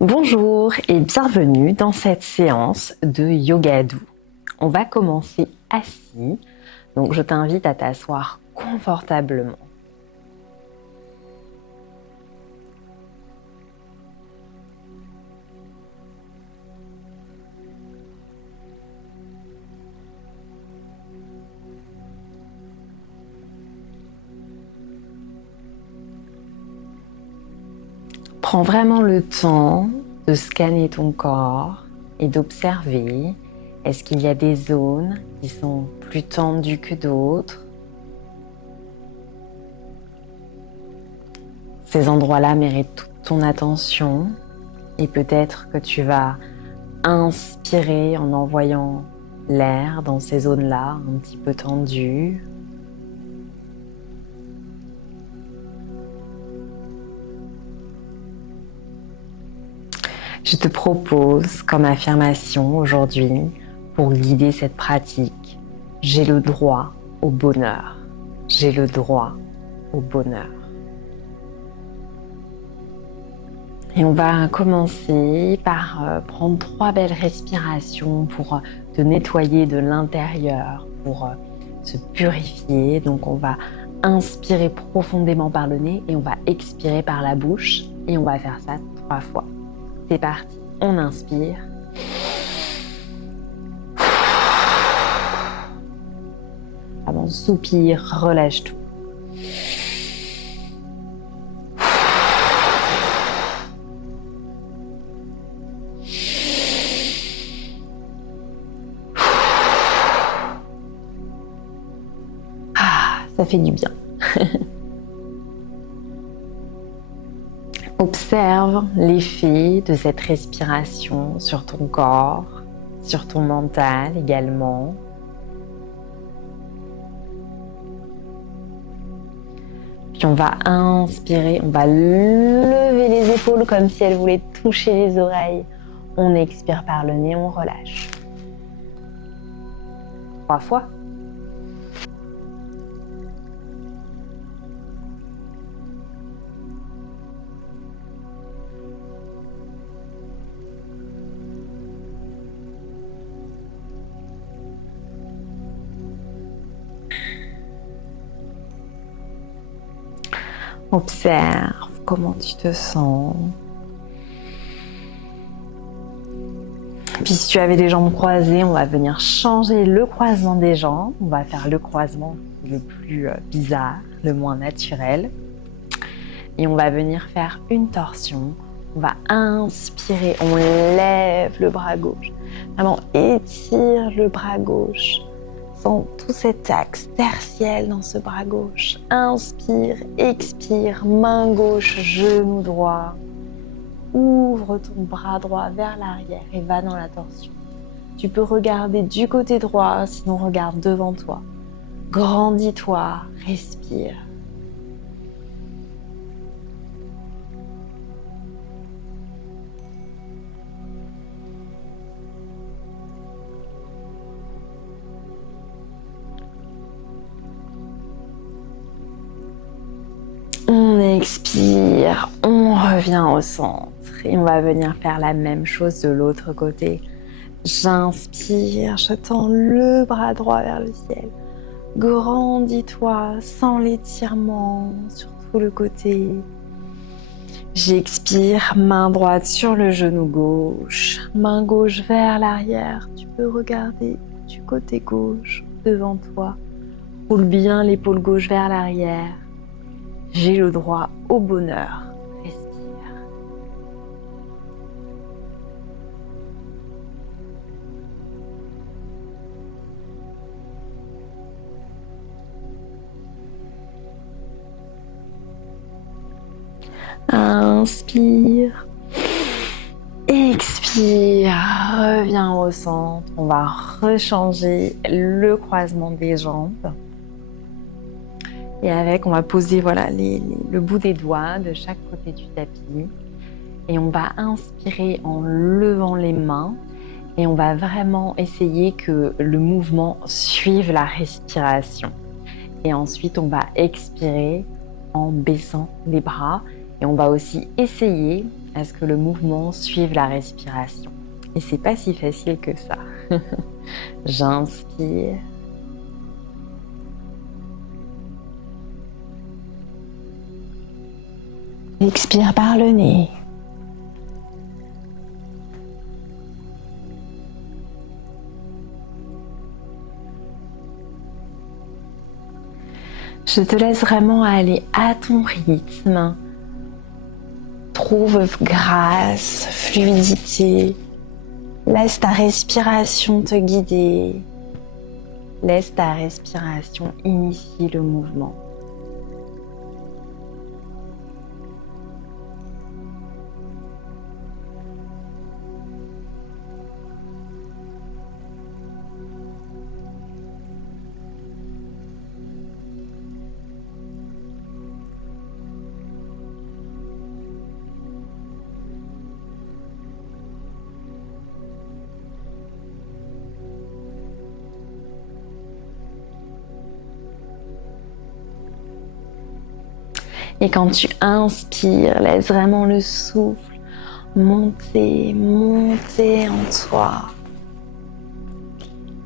Bonjour et bienvenue dans cette séance de yoga doux. On va commencer assis, donc je t'invite à t'asseoir confortablement. Prends vraiment le temps de scanner ton corps et d'observer, est-ce qu'il y a des zones qui sont plus tendues que d'autres? Ces endroits-là méritent toute ton attention et peut-être que tu vas inspirer en envoyant l'air dans ces zones-là un petit peu tendues. Je te propose comme affirmation aujourd'hui pour guider cette pratique, j'ai le droit au bonheur. J'ai le droit au bonheur. Et on va commencer par prendre 3 belles respirations pour te nettoyer de l'intérieur, pour se purifier. Donc on va inspirer profondément par le nez et on va expirer par la bouche. Et on va faire ça 3 fois. C'est parti, on inspire. Avant, soupire, relâche tout. Ça fait du bien. Observe l'effet de cette respiration sur ton corps, sur ton mental également. Puis on va inspirer, on va lever les épaules comme si elles voulaient toucher les oreilles. On expire par le nez, on relâche. 3 fois. Observe comment tu te sens. Puis si tu avais les jambes croisées, on va venir changer le croisement des jambes. On va faire le croisement le plus bizarre, le moins naturel. Et on va venir faire une torsion. On va inspirer, on lève le bras gauche. Vraiment, étire le bras gauche. Sens tout cet axe tertiel dans ce bras gauche. Inspire, expire, main gauche, genou droit. Ouvre ton bras droit vers l'arrière et va dans la torsion. Tu peux regarder du côté droit, sinon regarde devant toi. Grandis-toi, respire. On expire, on revient au centre et on va venir faire la même chose de l'autre côté. J'inspire, je tends le bras droit vers le ciel. Grandis-toi sans l'étirement sur tout le côté. J'expire, main droite sur le genou gauche, main gauche vers l'arrière. Tu peux regarder du côté gauche devant toi. Roule bien l'épaule gauche vers l'arrière. J'ai le droit au bonheur. Respire. Inspire. Expire. Reviens au centre. On va rechanger le croisement des jambes. Et avec, on va poser le bout des doigts de chaque côté du tapis. Et on va inspirer en levant les mains. Et on va vraiment essayer que le mouvement suive la respiration. Et ensuite, on va expirer en baissant les bras. Et on va aussi essayer à ce que le mouvement suive la respiration. Et c'est pas si facile que ça. J'inspire. Expire par le nez. Je te laisse vraiment aller à ton rythme. Trouve grâce, fluidité. Laisse ta respiration te guider. Laisse ta respiration initier le mouvement. Et quand tu inspires, laisse vraiment le souffle monter, monter en toi.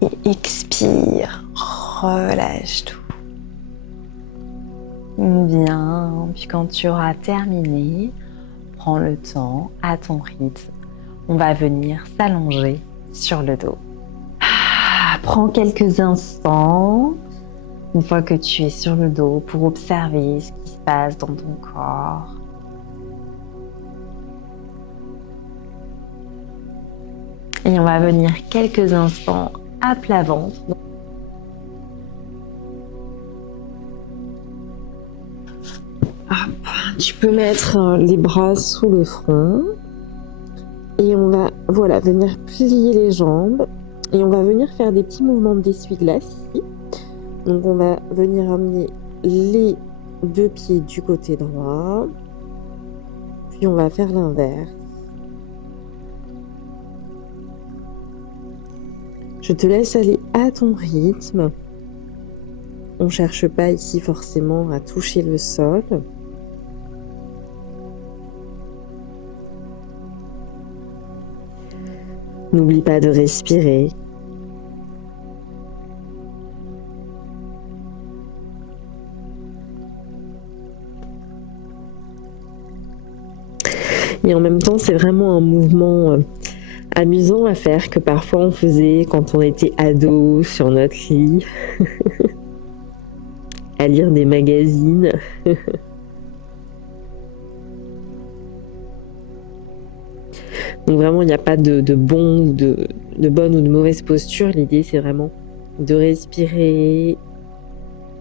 Et expire, relâche tout. Bien, puis quand tu auras terminé, prends le temps à ton rythme. On va venir s'allonger sur le dos. Prends quelques instants, une fois que tu es sur le dos, pour observer ce qui se passe dans ton corps. Et on va venir quelques instants à plat ventre. Tu peux mettre les bras sous le front et on va venir plier les jambes et on va venir faire des petits mouvements d'essuie-glace ici. Donc on va venir amener les deux pieds du côté droit, puis on va faire l'inverse. Je te laisse aller à ton rythme. On ne cherche pas ici forcément à toucher le sol. N'oublie pas de respirer. Et en même temps, c'est vraiment un mouvement amusant à faire que parfois on faisait quand on était ado sur notre lit, à lire des magazines. Donc vraiment, il n'y a pas de bon ou de bonne ou de mauvaise posture. L'idée, c'est vraiment de respirer,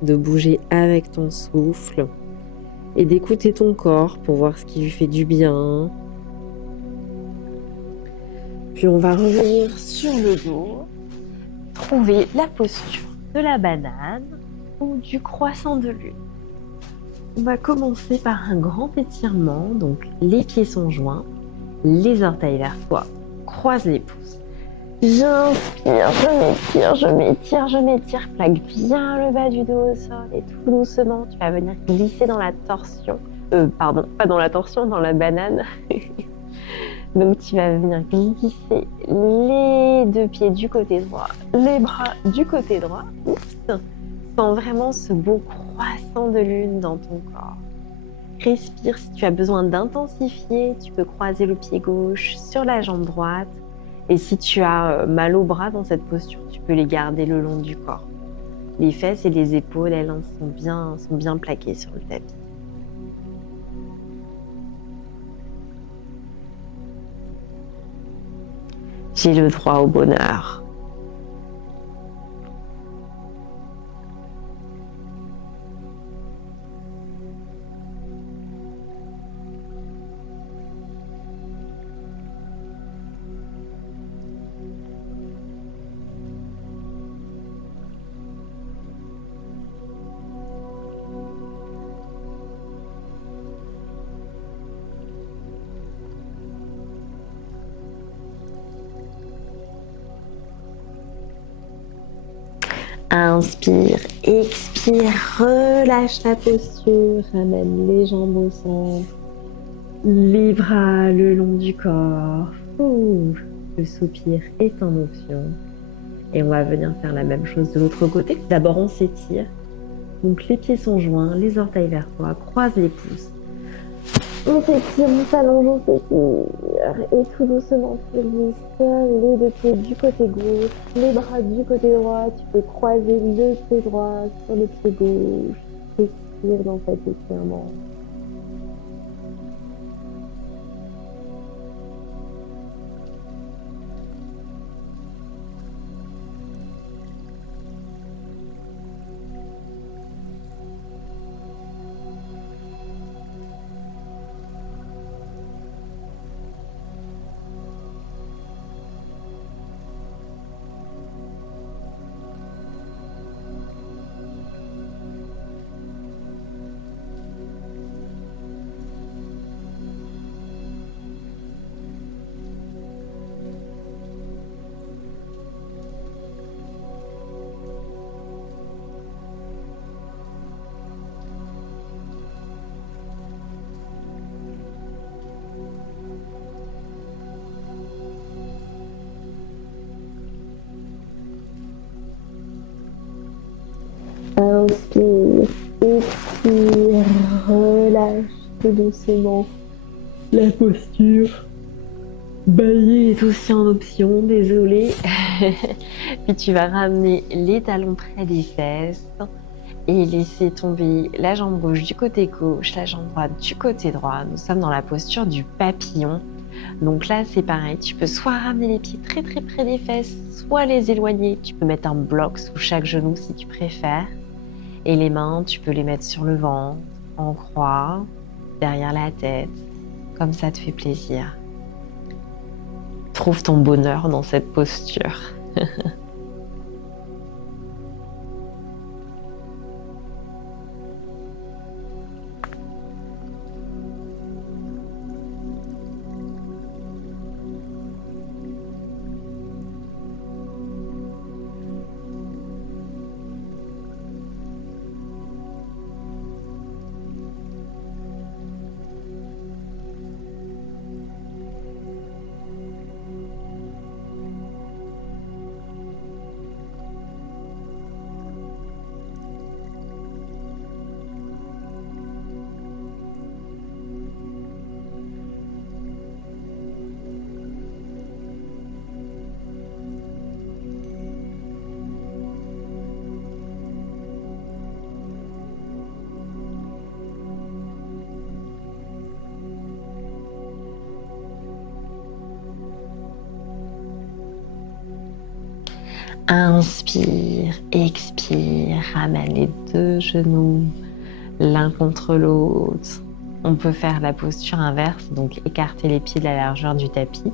de bouger avec ton souffle et d'écouter ton corps pour voir ce qui lui fait du bien. Puis on va revenir sur le dos, trouver la posture de la banane ou du croissant de lune. On va commencer par un grand étirement, donc les pieds sont joints, les orteils vers toi, croise les pouces. J'inspire, je m'étire, plaque bien le bas du dos au sol et tout doucement, tu vas venir glisser dans la torsion. Pas dans la torsion, dans la banane. Donc tu vas venir glisser les deux pieds du côté droit, les bras du côté droit. Oups. Sens vraiment ce beau croissant de lune dans ton corps. Respire, si tu as besoin d'intensifier, tu peux croiser le pied gauche sur la jambe droite. Et si tu as mal au bras dans cette posture, tu peux les garder le long du corps. Les fesses et les épaules, elles sont bien plaquées sur le tapis. J'ai le droit au bonheur. Inspire, expire, relâche la posture, ramène les jambes au centre. Les bras le long du corps. Ouh, le soupir est en option. Et on va venir faire la même chose de l'autre côté. D'abord, on s'étire. Donc, les pieds sont joints, les orteils vers toi, croise les pouces. On s'étire, on s'allonge, on s'étire. Et tout doucement, tu glisses les deux pieds du côté gauche, les bras du côté droit. Tu peux croiser le pied droit sur le pied gauche. Respire dans cet étirement. Inspire, expire, relâche tout doucement la posture. Bailler est aussi en option, désolé. Puis tu vas ramener les talons près des fesses et laisser tomber la jambe gauche du côté gauche, la jambe droite du côté droit. Nous sommes dans la posture du papillon. Donc là, c'est pareil, tu peux soit ramener les pieds très très près des fesses, soit les éloigner. Tu peux mettre un bloc sous chaque genou si tu préfères. Et les mains, tu peux les mettre sur le ventre, en croix, derrière la tête, comme ça te fait plaisir. Trouve ton bonheur dans cette posture. Inspire, expire, ramène les deux genoux l'un contre l'autre. On peut faire la posture inverse, donc écarter les pieds de la largeur du tapis.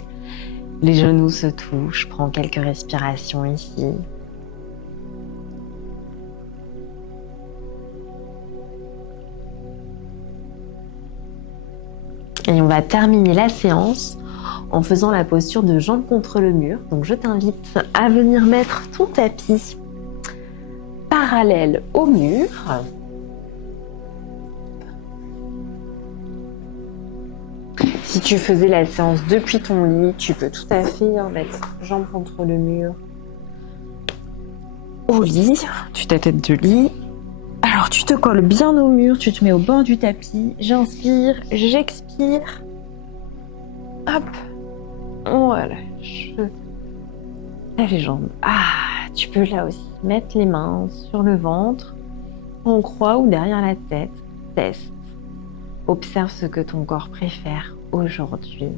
Les genoux se touchent, prends quelques respirations ici. Et on va terminer la séance en faisant la posture de jambes contre le mur. Donc je t'invite à venir mettre ton tapis parallèle au mur. Si tu faisais la séance depuis ton lit, tu peux tout à fait mettre jambes contre le mur au lit, tu ta tête de lit. Alors tu te colles bien au mur, tu te mets au bord du tapis. J'inspire, j'expire. Hop. Voilà. Les jambes. Ah, tu peux là aussi mettre les mains sur le ventre, en croix ou derrière la tête. Teste. Observe ce que ton corps préfère aujourd'hui.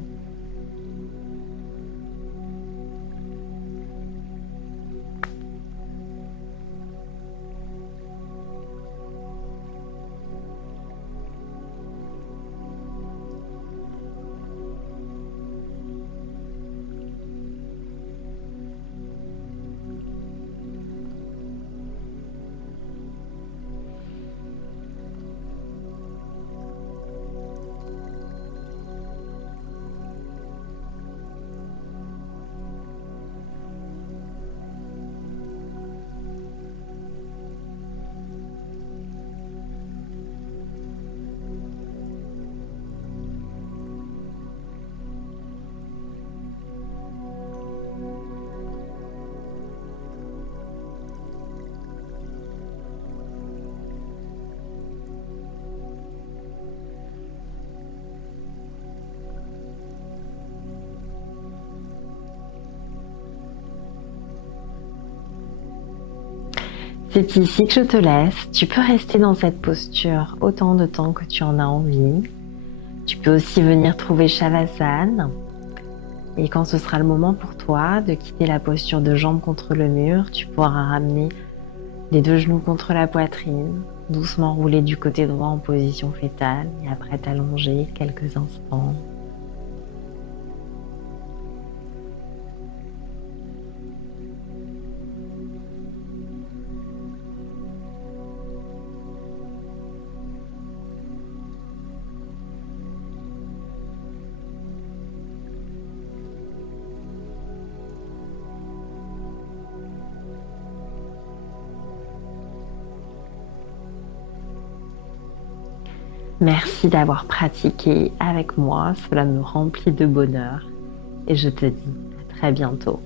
C'est ici que je te laisse. Tu peux rester dans cette posture autant de temps que tu en as envie. Tu peux aussi venir trouver Shavasana. Et quand ce sera le moment pour toi de quitter la posture de jambes contre le mur, tu pourras ramener les deux genoux contre la poitrine, doucement rouler du côté droit en position fétale et après t'allonger quelques instants. Merci d'avoir pratiqué avec moi, cela me remplit de bonheur et je te dis à très bientôt.